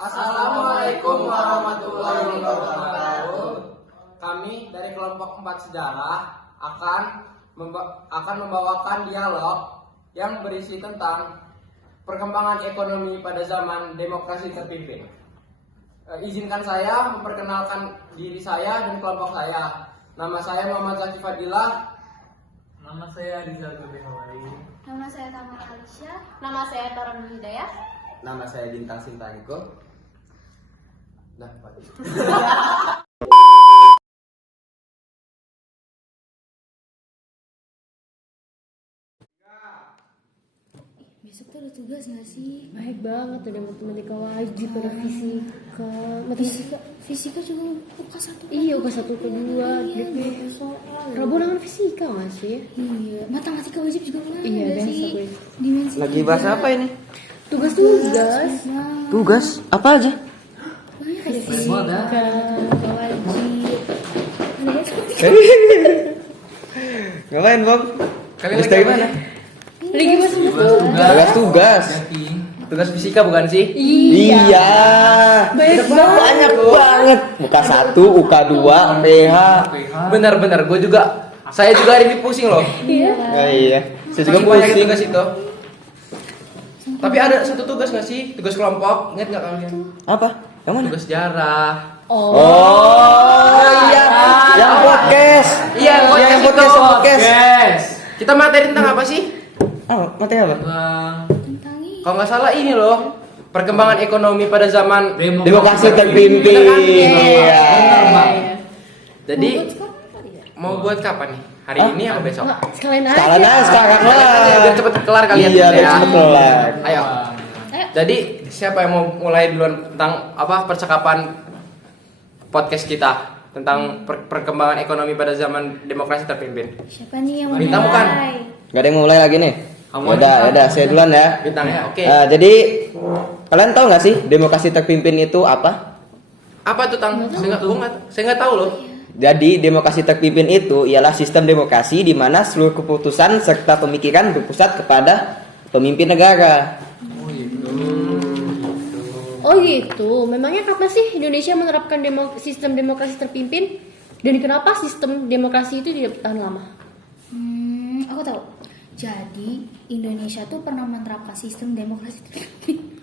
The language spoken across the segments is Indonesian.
Assalamualaikum warahmatullahi wabarakatuh. Kami dari kelompok 4 sejarah akan membawakan dialog yang berisi tentang perkembangan ekonomi pada zaman demokrasi terpimpin. Izinkan saya memperkenalkan diri saya dan kelompok saya. Nama saya Muhammad Zaki Fadilah. Nama saya Rizal Gubernawari. Nama saya Tamar Alisya. Nama saya Taran Hidayah. Nama saya Bintang Sintariko. Nah, Pak. Besok tuh ada tugas nggak sih? Baik banget, ada matematika wajib, ada fisika. Fisika juga UKA 1. Iya, UKA 1 ke 2. DP. Rabu dengan fisika nggak sih? Iya, matematika wajib juga mulai Iya, nggak biasa, sih? gue. Dimensi Lagi bahas 3. apa ini? Tugas. Tugas? Apa aja? Ada Fisika, fisika, wajib. Ngapain, Bang? Kalian Tugas lagi dari apa mana? Lagi bahas tugas. Tugas. Tugas fisika bukan sih? Iya. Baik Banyak banget. Muka 1, UK 2, PH. Benar-benar, saya juga hari ini pusing loh. Iya. Iya. Saya juga Saking banyak pusing. tugas itu. Tapi ada satu tugas nggak sih? Tugas kelompok, ingat nggak kalian? Apa? Yang mana? Tugas sejarah. Oh, iya. Yang podcast. Iya, yang podcast. Kita materi tentang apa sih? Oh, materi apa? Tentang ini. Kalau nggak salah ini loh, perkembangan ekonomi pada zaman Demokrasi terpimpin. Iya. Jadi Buat sekarang kali ya? mau buat kapan nih? Hari ini atau besok? Nggak, sekalian aja. Sekarang aja, sekarang lah. Biar cepet kelar kalian. Iya, ya. biar cepet kelar. Ayo. Jadi siapa yang mau mulai duluan tentang apa percakapan podcast kita tentang perkembangan ekonomi pada zaman demokrasi terpimpin? Siapa nih yang mau Bintang bukan? mulai? Gak ada yang mau mulai lagi nih? Kamu Udah, saya duluan ya. Bintang ya, oke. Jadi kalian tahu nggak sih demokrasi terpimpin itu apa? Apa tuh Tang? Saya nggak tahu loh. Jadi demokrasi terpimpin itu ialah sistem demokrasi di mana seluruh keputusan serta pemikiran berpusat kepada pemimpin negara. Oh gitu. Memangnya kapan sih Indonesia menerapkan sistem demokrasi terpimpin? Dan kenapa sistem demokrasi itu tidak bertahan lama? Aku tahu. Jadi Indonesia tuh pernah menerapkan sistem demokrasi terpimpin.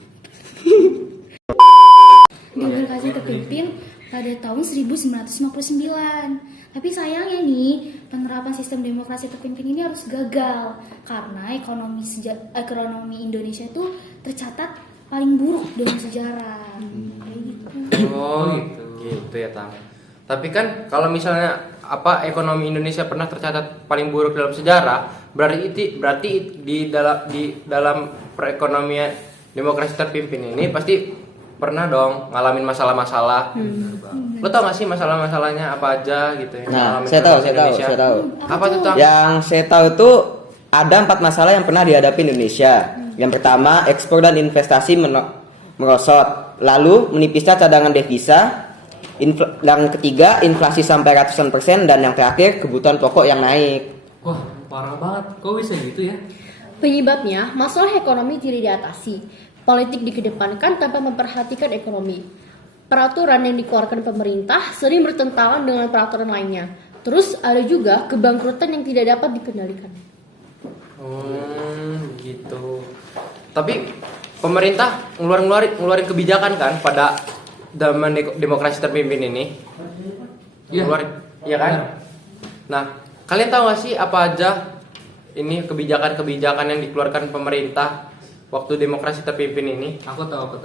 Demokrasi terpimpin pada tahun 1959. Tapi sayangnya nih, penerapan sistem demokrasi terpimpin ini harus gagal karena ekonomi Indonesia itu tercatat paling buruk dalam sejarah. Kayak gitu. Oh, gitu ya Tang. Tapi kan kalau misalnya ekonomi Indonesia pernah tercatat paling buruk dalam sejarah, berarti di dalam perekonomian demokrasi terpimpin ini pasti pernah dong ngalamin masalah-masalah. Lo tau gak sih masalah-masalahnya apa aja gitu ya? Nah, ngalamin saya tahu. Indonesia? Apa tuh Tang? Yang saya tahu itu ada 4 masalah yang pernah dihadapi Indonesia. Yang pertama, ekspor dan investasi merosot. Lalu menipisnya cadangan devisa. Yang ketiga, inflasi sampai ratusan %. Dan yang terakhir, kebutuhan pokok yang naik. Wah, parah banget. Kok bisa gitu ya? Penyebabnya, masalah ekonomi tidak diatasi. Politik dikedepankan tanpa memperhatikan ekonomi. Peraturan yang dikeluarkan pemerintah sering bertentangan dengan peraturan lainnya. Terus ada juga kebangkrutan yang tidak dapat dikendalikan. Gitu. Tapi pemerintah ngeluarin kebijakan kan pada zaman demokrasi terpimpin ini. Iya. Ngeluarin, iya kan? Nah, kalian tahu gak sih apa aja ini kebijakan-kebijakan yang dikeluarkan pemerintah waktu demokrasi terpimpin ini? Aku tahu.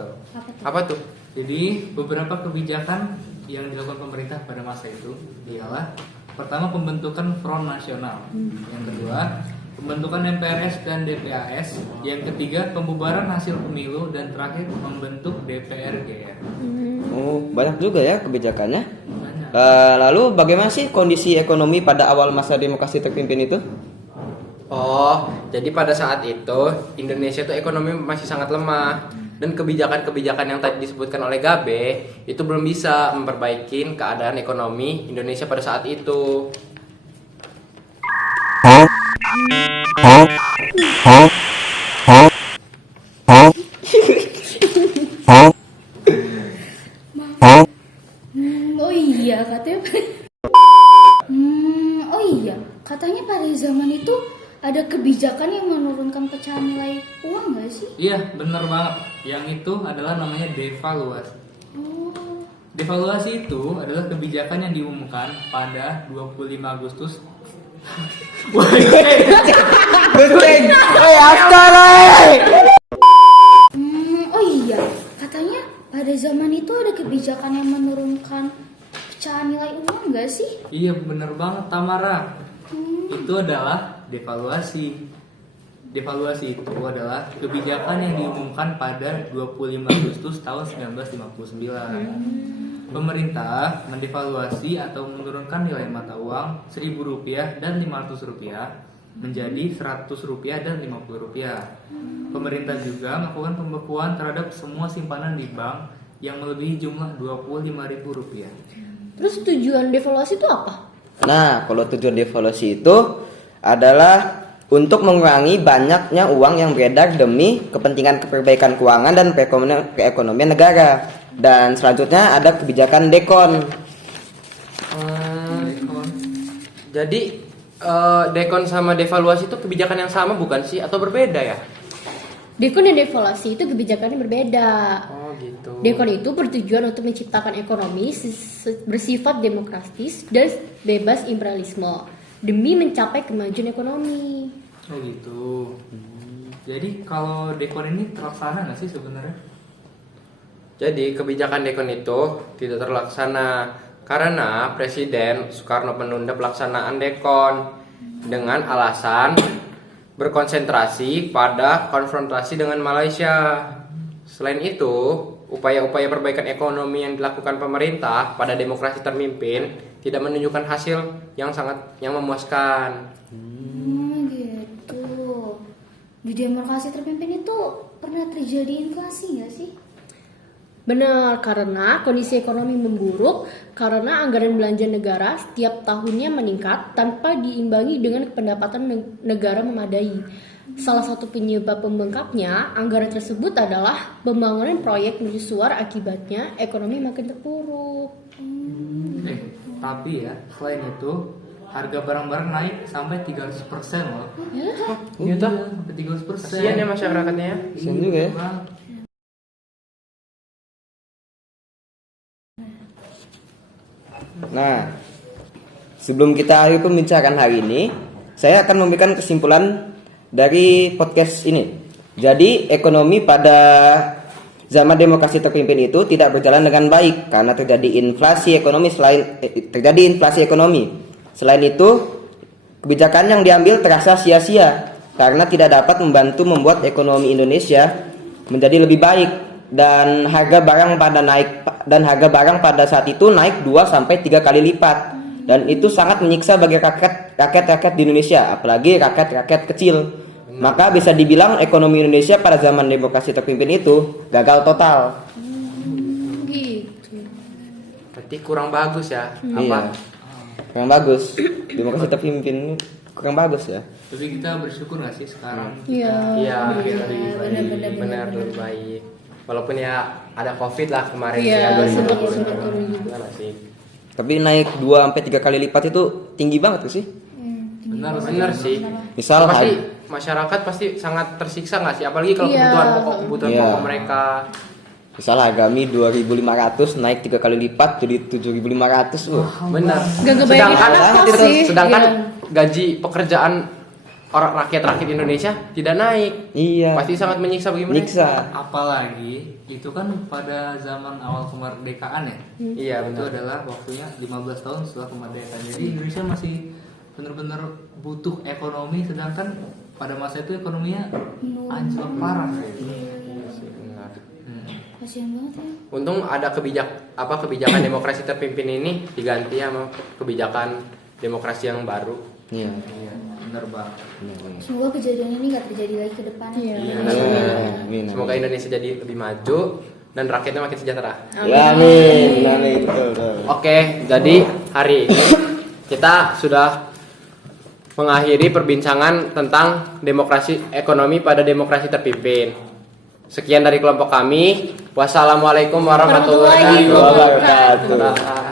Apa tuh? Jadi, beberapa kebijakan yang dilakukan pemerintah pada masa itu ialah pertama pembentukan Front Nasional, yang kedua pembentukan MPRS dan DPAS, yang ketiga pembubaran hasil pemilu, dan terakhir membentuk DPR GR. Oh, banyak juga ya kebijakannya. Banyak. Lalu bagaimana sih kondisi ekonomi pada awal masa demokrasi terpimpin itu? Oh, jadi pada saat itu Indonesia tuh ekonomi masih sangat lemah dan kebijakan-kebijakan yang tadi disebutkan oleh Gabe itu belum bisa memperbaiki keadaan ekonomi Indonesia pada saat itu. iya katanya. Oh iya, katanya pada zaman itu ada kebijakan yang menurunkan pecahan nilai uang nggak sih? Iya, bener banget. Yang itu adalah namanya devaluasi. Oh, Devaluasi itu adalah kebijakan yang diumumkan pada 25 Agustus. Goceng. Astaga. oh iya, katanya pada zaman itu ada kebijakan yang menurunkan pecahan nilai uang nggak sih? Iya, bener banget Tamara. Itu adalah devaluasi. Devaluasi itu adalah kebijakan yang diumumkan pada 25 Agustus tahun 1959. Pemerintah mendevaluasi atau menurunkan nilai mata uang Rp1.000 dan Rp500 menjadi Rp100 dan Rp50. Pemerintah juga melakukan pembekuan terhadap semua simpanan di bank yang melebihi jumlah Rp25.000. Terus tujuan devaluasi itu apa? Nah, kalau tujuan devaluasi itu adalah untuk mengurangi banyaknya uang yang beredar demi kepentingan perbaikan keuangan dan perekonomian negara. Dan selanjutnya ada kebijakan dekon. Jadi dekon sama devaluasi itu kebijakan yang sama bukan sih atau berbeda ya? Dekon dan devaluasi itu kebijakannya berbeda. Oh gitu. Dekon itu bertujuan untuk menciptakan ekonomi bersifat demokratis dan bebas imperialisme demi mencapai kemajuan ekonomi. Oh gitu. Jadi kalau dekon ini terlaksana nggak sih sebenarnya? Jadi kebijakan dekon itu tidak terlaksana karena Presiden Soekarno menunda pelaksanaan dekon dengan alasan berkonsentrasi pada konfrontasi dengan Malaysia. Selain itu, upaya-upaya perbaikan ekonomi yang dilakukan pemerintah pada demokrasi terpimpin tidak menunjukkan hasil yang memuaskan. Gitu. Di demokrasi terpimpin itu pernah terjadi inflasi nggak sih? Benar, karena kondisi ekonomi memburuk karena anggaran belanja negara setiap tahunnya meningkat tanpa diimbangi dengan pendapatan negara memadai. Salah satu penyebab pembengkaknya anggaran tersebut adalah pembangunan proyek mercusuar, akibatnya ekonomi makin terpuruk. Tapi ya, selain itu harga barang-barang naik sampai 300% loh. Iya toh? Sampai 300%. Kasihan ya masyarakatnya ya. Kasihan juga ya. Nah, sebelum kita akhiri pembicaraan hari ini, saya akan memberikan kesimpulan dari podcast ini. Jadi, ekonomi pada zaman demokrasi terpimpin itu tidak berjalan dengan baik karena terjadi inflasi ekonomi. Selain itu, kebijakan yang diambil terasa sia-sia karena tidak dapat membantu membuat ekonomi Indonesia menjadi lebih baik, dan harga barang pada saat itu naik 2 sampai 3 kali lipat, dan itu sangat menyiksa bagi rakyat di Indonesia, apalagi rakyat kecil. Maka bisa dibilang ekonomi Indonesia pada zaman demokrasi terpimpin itu gagal total. Gitu. Berarti kurang bagus ya. Iya. Kurang bagus. Demokrasi terpimpin kurang bagus ya. Tapi kita bersyukur nggak sih sekarang? Iya. Iya, benar-benar. benar lebih baik. Walaupun ya ada Covid lah kemarin Iya, ya sempat 2020. turun. Sih. Tapi naik 2 sampai 3 kali lipat itu tinggi banget tuh sih. Benar sih. Misal pasti masyarakat pasti sangat tersiksa nggak sih, apalagi kalau Iya. kebutuhan Iya. pokok mereka. misal harga mie 2.500 naik 3 kali lipat jadi 7.500. Benar. Gak kebayangin apa sih. Sedangkan Iya. gaji pekerjaan orang rakyat Indonesia tidak naik. Iya. Pasti sangat menyiksa bagi mereka. Nyiksa. Apalagi itu kan pada zaman awal kemerdekaan ya. Iya, Itu benar. adalah waktunya 15 tahun setelah kemerdekaan. Jadi Indonesia masih benar-benar butuh ekonomi, sedangkan pada masa itu ekonominya anjlok parah. Benar. Kasihan banget ya. Untung ada kebijakan demokrasi terpimpin ini diganti sama kebijakan demokrasi yang baru. Iya. Iya, benar banget. Semoga kejadian ini nggak terjadi lagi ke depannya. Iya. Amin. Semoga Indonesia jadi lebih maju dan rakyatnya makin sejahtera. Ya, amin. Amin. Betul. Oke, jadi hari ini kita sudah mengakhiri perbincangan tentang demokrasi ekonomi pada demokrasi terpimpin. Sekian dari kelompok kami. Wassalamualaikum warahmatullahi Warahmatullahi wabarakatuh. wabarakatuh.